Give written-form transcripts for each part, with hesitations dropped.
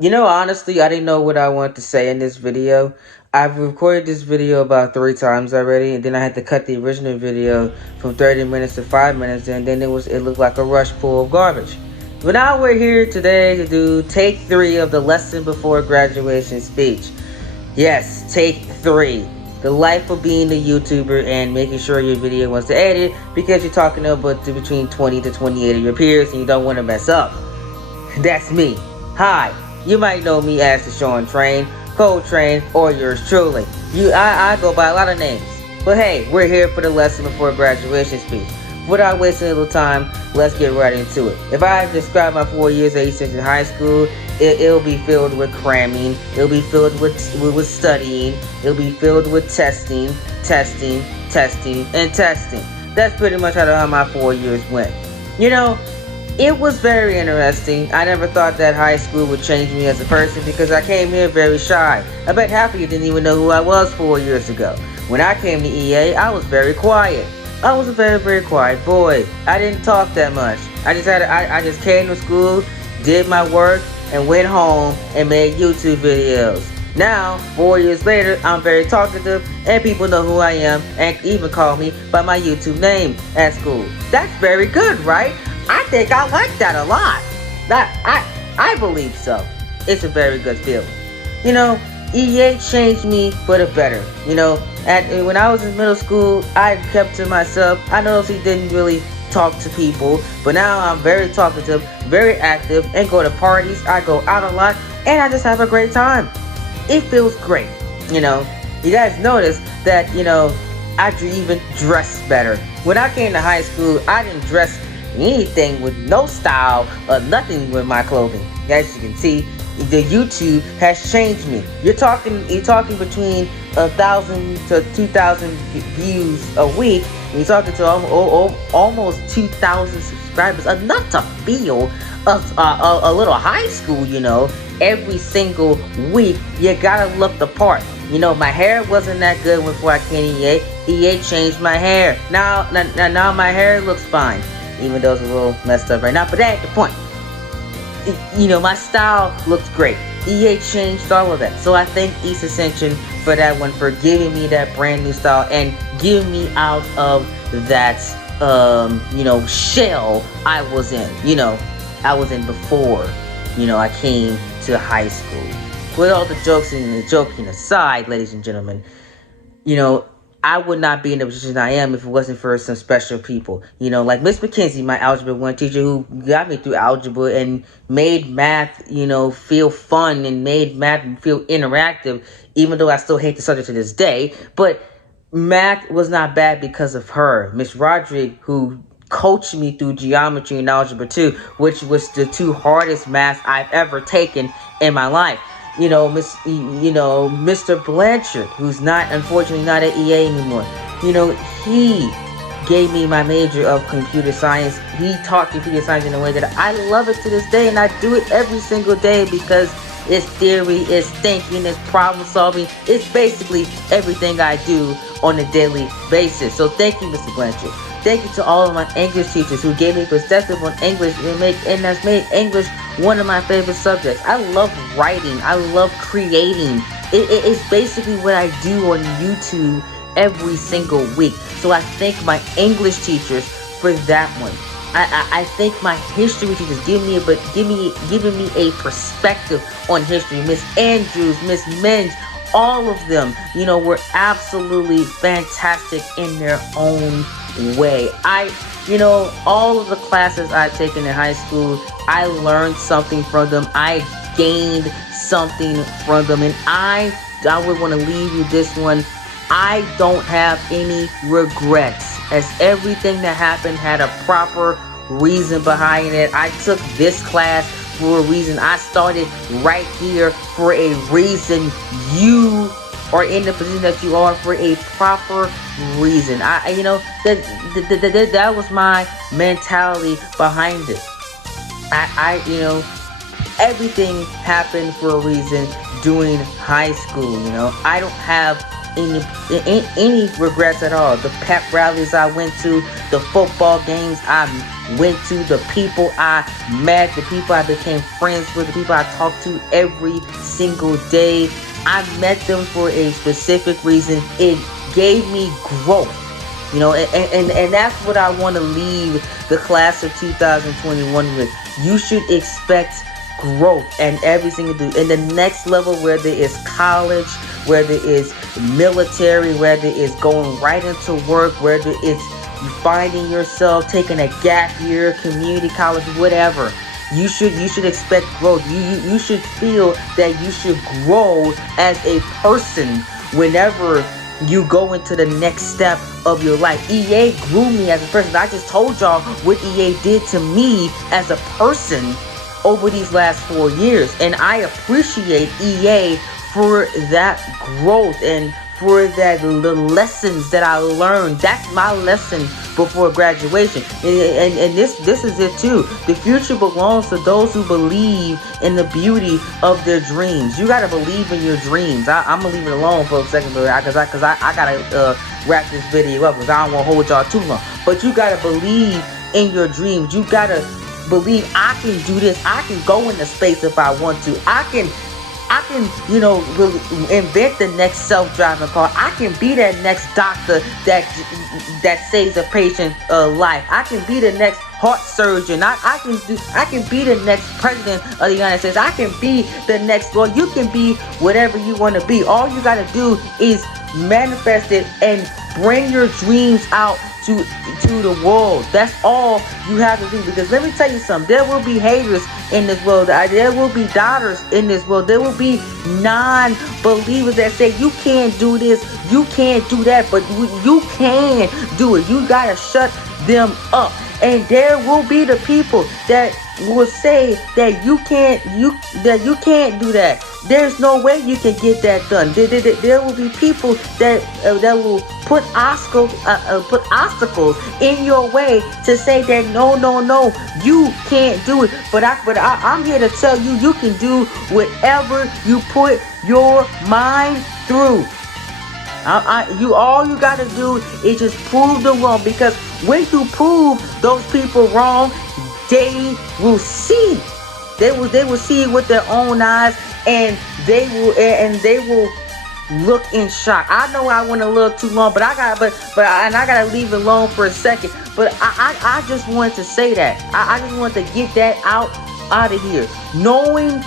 Honestly, I didn't know what I wanted to say in this video. I've recorded this video about 3 times already, and then I had to cut the original video from 30 minutes to 5 minutes, and then it looked like a rush full of garbage. But now we're here today to do take 3 of the lesson before graduation speech. Yes, take 3. The life of being a YouTuber and making sure your video wants to edit because you're talking about between 20 to 28 of your peers and you don't want to mess up. That's me. Hi, you might know me as the Sean Train, Cole Train, or yours truly. I go by a lot of names. But hey, we're here for the lesson before graduation speech. Without wasting a little time, let's get right into it. If I describe my 4 years at East Central High School, it'll be filled with cramming, it'll be filled with studying, it'll be filled with testing, and testing. That's pretty much how my 4 years went. It was very interesting. I never thought that high school would change me as a person because I came here very shy. I bet half of you didn't even know who I was 4 years ago. When I came to EA, I was very quiet. I was a very, very quiet boy. I didn't talk that much. I just came to school, did my work, and went home and made YouTube videos. Now, 4 years later, I'm very talkative and people know who I am and even call me by my YouTube name at school. That's very good, right? I think I like that a lot. I believe so. It's a very good feeling. EA changed me for the better. When I was in middle school, I kept to myself. I noticed he didn't really talk to people, but now I'm very talkative, very active, and go to parties. I go out a lot, and I just have a great time. It feels great. You guys notice that, I even dress better. When I came to high school, I didn't dress anything with no style or nothing with my clothing. As you can see, the YouTube has changed me. You're talking between 1,000 to 2,000 views a week. And you're talking to almost 2,000 subscribers. Enough to feel a little high school. Every single week you gotta look the part. My hair wasn't that good before I came to EA. EA changed my hair. Now my hair looks fine. Even though it's a little messed up right now, but that's the point. My style looks great. EA changed all of that. So I thank East Ascension for that one, for giving me that brand new style and giving me out of that, shell I was in. I was in before, I came to high school. With all the jokes and the joking aside, ladies and gentlemen, I would not be in the position I am if it wasn't for some special people. Like Miss McKenzie, my Algebra 1 teacher, who got me through algebra and made math, feel fun and made math feel interactive, even though I still hate the subject to this day. But math was not bad because of her. Miss Roderick, who coached me through geometry and algebra 2, which was the 2 hardest maths I've ever taken in my life. Mr. Blanchard, who's unfortunately not at EA anymore. He gave me my major of computer science. He taught computer science in a way that I love it to this day, and I do it every single day because it's theory, it's thinking, it's problem solving. It's basically everything I do on a daily basis. So thank you, Mr. Blanchard. Thank you to all of my English teachers who gave me perspective on English and that's made English one of my favorite subjects. I love writing. I love creating. It's basically what I do on YouTube every single week. So I thank my English teachers for that one. I thank my history teachers giving me a perspective on history. Miss Andrews, Miss Menz, all of them, were absolutely fantastic in their own way. All of the classes I've taken in high school, I learned something from them. I gained something from them, and I would want to leave you this one. I don't have any regrets, as everything that happened had a proper reason behind it. I took this class for a reason. I started right here for a reason. You are in the position that you are for a proper reason. That was my mentality behind it. Everything happened for a reason during high school. I don't have any regrets at all. The pep rallies I went to, the football games I went to, the people I met, the people I became friends with, the people I talked to every single day. I met them for a specific reason. It gave me growth. You know, and that's what I want to leave the class of 2021 with. You should expect growth and every single thing. In the next level, whether it's college, whether it's military, whether it's going right into work, whether it's you finding yourself taking a gap year, community college, whatever. You should expect growth. You should feel that you should grow as a person whenever you go into the next step of your life. EA grew me as a person. I just told y'all what EA did to me as a person over these last 4 years. And I appreciate EA for that growth and for that the lessons that I learned. That's my lesson before graduation. And this is it too. The future belongs to those who believe in the beauty of their dreams. You gotta believe in your dreams. I'm gonna leave it alone for a second, because I gotta wrap this video up, because I don't want to hold y'all too long. But you gotta believe in your dreams. You gotta believe I can do this. I can go into space if I want to. I can, you know, really invent the next self-driving car. I can be that next doctor that saves a patient's life. I can be the next heart surgeon. I can be the next president of the United States. I can be the next Lord. You can be whatever you want to be. All you got to do is manifest it and bring your dreams out to the world. That's all you have to do. Because let me tell you something, there will be haters in this world. There will be doubters in this world. There will be non-believers that say you can't do this, you can't do that, but you can do it. You gotta shut them up. And there will be the people that will say that you can't do that. There's no way you can get that done. There will be people that will put obstacles in your way to say that no, you can't do it. But I'm here to tell you, you can do whatever you put your mind through. All you gotta do is just prove them wrong, because when you prove those people wrong, they will see. They will see it with their own eyes, and they will look in shock. I know I went a little too long, but I gotta leave it alone for a second. But I just wanted to say that. I just wanted to get that out of here. Knowing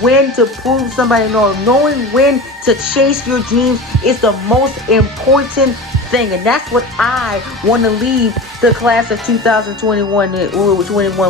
when to prove somebody wrong, knowing when to chase your dreams is the most important thing. And that's what I want to leave the class of 2021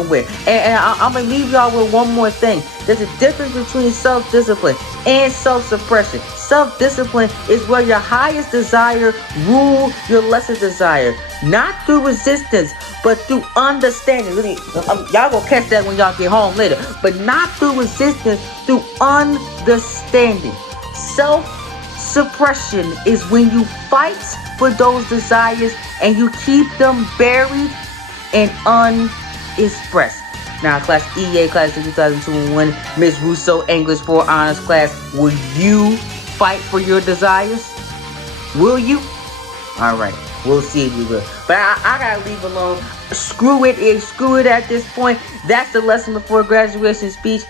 with. And I'm going to leave y'all with one more thing. There's a difference between self-discipline and self-suppression. Self-discipline is where your highest desire rule your lesser desire. Not through resistance, but through understanding. Y'all gonna catch that when y'all get home later. But not through resistance, through understanding. Self-suppression is when you fight for those desires and you keep them buried and unexpressed. Now, class EA, class of 2021, Miss Russo, English 4 Honors class, will you fight for your desires? Will you? All right. We'll see if you will. But I gotta leave alone. Screw it at this point. That's the lesson before graduation speech.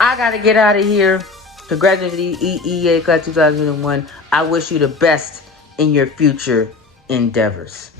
I gotta get out of here. Congratulations, EA class 2001. I wish you the best in your future endeavors.